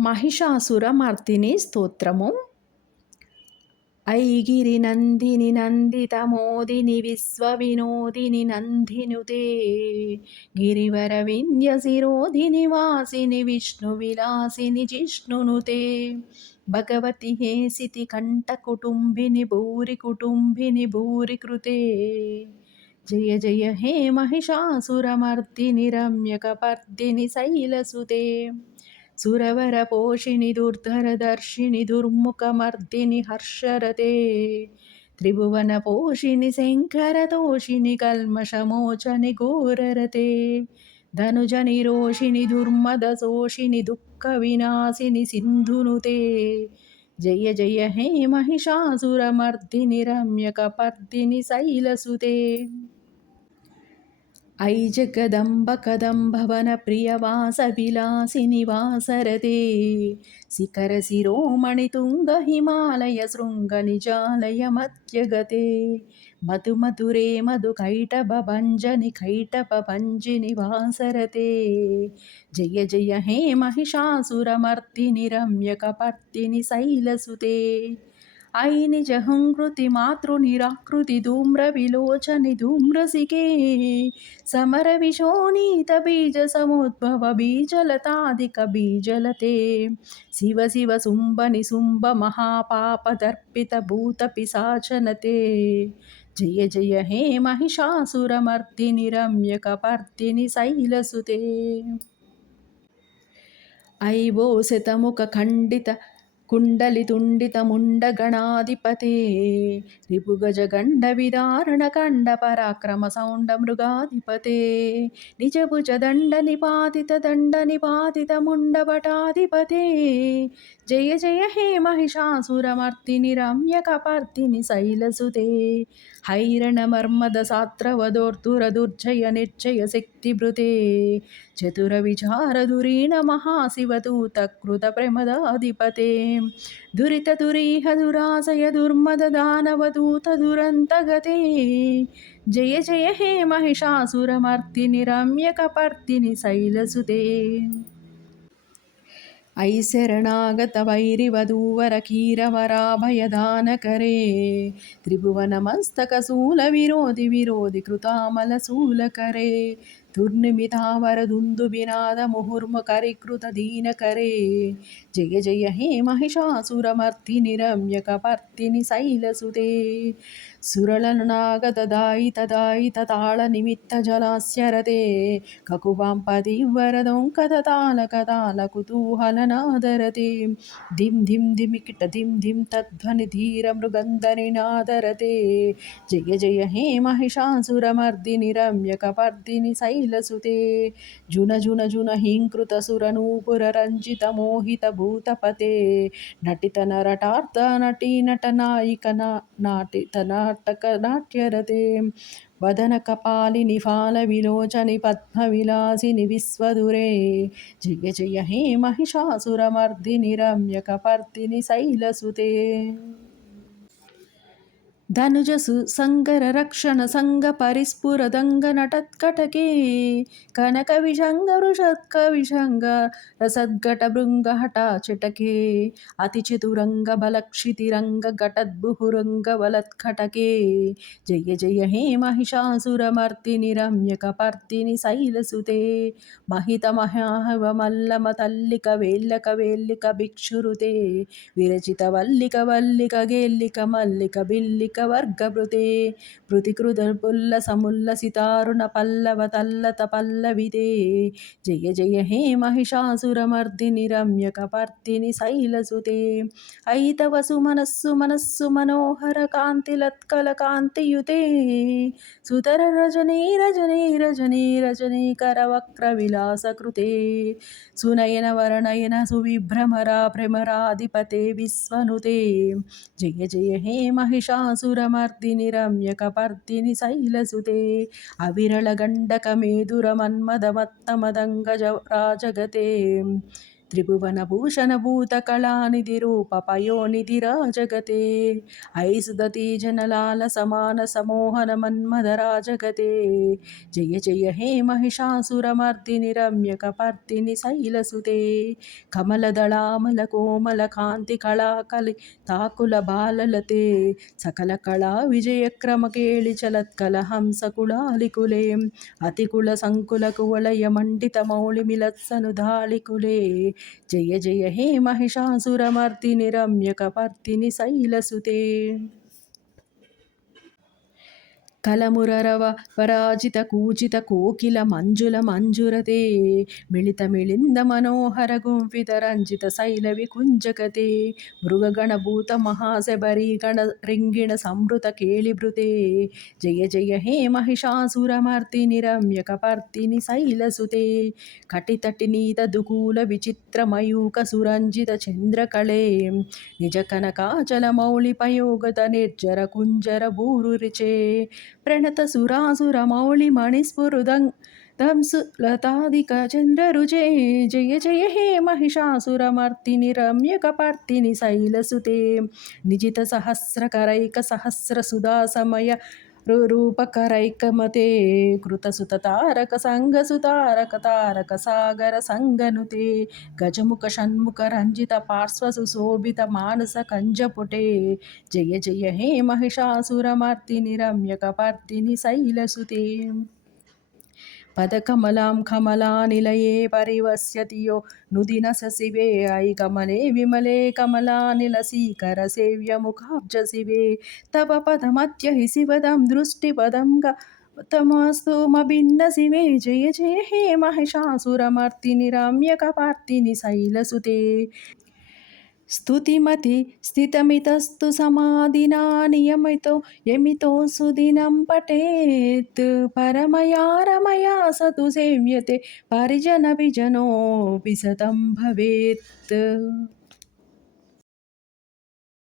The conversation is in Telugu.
మహిషాసురమర్దిని స్తోత్రము. ఐగిరి నందిని నందిత మోదిని విశ్వ వినోదిని నందినుదే గిరివర వింధ్య శిరోధిని వాసిని విష్ణు విలాసిని జిష్ణునుతే భగవతి హేసితి కంఠ కుటుంబిని భూరి కుటుంబిని భూరి కృతే. జయ జయ హే మహిషాసురమర్దిని రమ్యకపర్దిని శైలసుతే सुरवरपोषिणि दुर्धरदर्शिनि दुर्मुखमर्दिनि हर्षरते। त्रिभुवनपोषिणि शङ्करतोषिणि कल्मषमोचनि घोररते। धनुजनिरोषिणि दुर्मदशोषिणि दुःखविनाशिनि सिन्धुनुते। जय जय हे महिषासुरमर्दिनि रम्यकपर्दिनि शैलसुते। సింధునుతే జయ జయ హే మహిషాసురమర్దిని రమ్యకపర్దిని శైలసుతే ఐ జగదంబ కదంభవన ప్రియవాస విలాసిని వాసరతే శిఖర శిరోమణి తుంగ హిమాలయ శృంగ నిజాలయ మధ్యగతే. మధు మధురే మధు కైటభ భంజని కైటభ భంజిని వాసరతే జయ జయ హే మహిషాసురమర్దిని రమ్యకపర్దిని శైలసుతే. ऐ निजहङ्कृतिमातृनिराकृतिधूम्रविलोचनि धूम्रसिके। बीजलते। शिव शिव सुंब निशुंब महापापतर्पित भूत पिशा शुम्भनिशुम्भमहापापदर्पितभूतपिशाचनते जय जय हे महिषासुरमर्दिनि रम्यकपर्दिनि शैलसुते। ऐ वोसितमुखखण्डित कुण्डलितुण्डितमुण्डगणाधिपते रिपुगजगण्डविदारणकण्डपराक्रमसौण्डमृगाधिपते निजभुजदण्डनिपातितदण्डनिपातितमुण्डभटाधिपते जय जय हे महिषासुरमर्तिनि रम्यकपर्तिनि शैलसुते हैरणमर्मदसात्रवदोर्धुरदुर्जय निर्जय शक्तिभृते चतुरविचारधुरीण महाशिवदूतकृतप्रमदाधिपते దురితదురీహ దురాశయ దుర్మద దానవదూత దురంతగతే జయ జయ హే మహిషాసురమర్దిని రమ్యకపర్దిని శైలసుతే ఐ శరణాగత వైరివధూవర కీరవరాభయదానకరే త్రిభువనమస్తక శూల విరోధి విరోధి కృతామల శూలకరే దుర్నిమితావరదుందుబినాద ముహుర్మకరికృత దీనకరే జయ జయ హే మహిషాసురమర్దిని రమ్యకపర్దిని శైలసుతే. సురలను నాగదదాయిత దాయిత తాళ నిమిత్త జలాస్యరతే కకువాం పదివరదం కథతాల కథాల కుతూహలనాదరతే ధిం ధిం ధిమికిట ధిం ధిం తధ్వని ధీర మృగంధరినాదరతే జయ జయ హే మహిషాసురమర్దిని రమ్యకపర్దిని శైలసుతే జున జున జున హింకృత సురనూపుర రంజిత మోహిత భూతపతే ధనుజసు సంగర రక్షణ సంగ పరిస్ఫురదంగ నటత్కటకే. కనక విషంగ వృషత్క విషంగ రసద్ఘట భృంగ హఠా చటకే అతి చతురంగ బలక్షితిరంగ ఘటద్బుహురంగ బలత్కటకే జయ జయ హే మహిషాసురమర్తిని రమ్యకపర్తిని శైలసుతే. మహిత మహాహవ మల్లమ తల్లిక వేల్లక వేల్లిక భిక్షురుతే. విరచిత వల్లిక వల్లిక గేల్లిక మల్లిక బిల్లిక వర్గభృతే భృతికృతపుల్ల సముల్ల సితారుణ పల్లవ తల్లత పల్లవితే. జయ జయ హే మహిషాసురమర్దిని రమ్యకపర్దిని శైలసుతే. ఐతవసు మనస్సు మనస్సు మనోహర కాంతి లత్కల కాంతియుతే. సుతర రజనీ రజనీ రజనీ రజనీకర వక్ర విలాసకృతే సునయన వరణయన సువిభ్రమరా భ్రమరాధిపతే విశ్వనుతే. జయ జయ హే మహిషాసు సురమర్దిని రమ్యకపర్దిని శైలసుతే. అవిరళ గండక రాజగతే. त्रिभुवनभूषणभूतकलानिधिरूपपयोनिधिरा जगते ऐ सुदती जनलालसमानसमोहनमन्मदरा जगते जय जय हे महिषासुरमर्दिनि रम्यकपर्दिनि शैलसुते कमलदलामलकोमलकान्तिकलाकलि ताकुलबाललते सकलकला विजयक्रमकेळि चलत्कलहंसकुलालिकुले अतिकुलसङ्कुलकुवलयमण्डितमौलिमिलत्सनुधालिकुले जय जय हे महिषासुरमर्दिनि रम्यकपर्दिनि शैलसुते కలమురరవ పరాజిత కూచిత కోకిల మంజుల మంజురతే మిళిత మిళింద మనోహర గుంఫిత రంజిత శైలవి కుంజకతే మృగగణభూత మహాశబరీగణ రింగిణ సంవృత కేళిభృతే జయ జయ హే మహిషాసురమర్దిని రమ్యకపర్దిని శైలసుతే కటితటి నీత దుకూల విచిత్ర మయూక సురంజిత చంద్రకళే నిజ కనకాచల మౌళిపయోగత నిర్జర కుంజర భూరురిచే ప్రణత సురాసుర మౌళి మణిస్ఫురుదం దంసు లతాదిక చంద్రరుజే జయ జయ హే మహిషాసురమర్తిని రమ్యకపర్తిని శైలసుతే నిజిత సహస్రకరైక సహస్ర సుధా సమయ రూపకరైకమతే కృతసుత తారక సంగసుతారక తారక సాగర సంగనుతే గజముఖ షణ్ముఖ రంజిత పార్శ్వసు శోభిత మానస కంజపుటే. జయ జయ హే మహిషాసురమర్తిని రమ్యకపర్తిని శైలసుతే. पदकमलां कमलानिलये परिवस्यति यो नुदिनसशिवे अयि कमले विमले कमलानिलसीकरसेव्यमुखाब्जशिवे तव पदमत्यहि शिवदं दृष्टिपदं ग। तमास्तुमभिन्नशिवे जय जय हे महिषासुरमर्तिनि, रम्यकपार्तिनि, शैलसुते। జయ హే మహిషాసురమర్తిని రమ్యకపార్తిని శైలసుతే స్తుతిమతి స్థితమితస్తు సమాధినా నియమితో యమితో సుదినం పఠేత్ పరమయా రమయా సతు సేవ్యతే పరిజన విజనో విశతం భవేత్